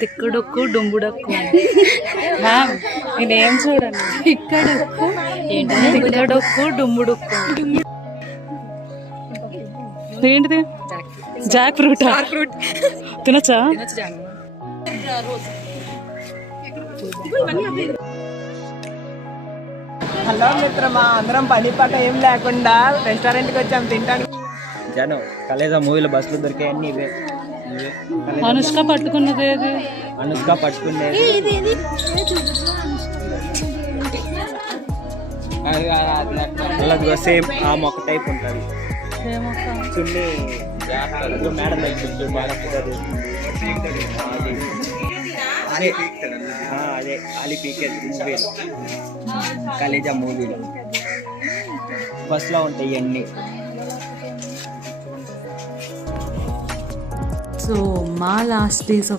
తిక్కడొక్కు డుంబుడొక్కు. Ma'am నేనేం చూడండి. తిక్కడొక్కు తిక్కడొక్కు డుంబుడొక్కు ఏంటిది? Jack fruit. తినచ్చా? హలో మిత్రమా, అందరం పని పాట ఏం లేకుండా రెస్టారెంట్కి వచ్చాం తింటానికి. జనం కలేజా మూవీలో బస్సులు దొరికాయన్నీ ఇవే. అనుష్క పట్టుకున్నది ఏది? అనుష్క పట్టుకునేది సేమ్ ఆ మొక్క టైప్ ఉంటుంది. చున్నీ మేడం అదే అలీ పీకేది మూవీలో, కలేజా మూవీలో బస్లో ఉంటాయి ఇవన్నీ. సో మా లాస్ట్ డేస్ ఆఫ్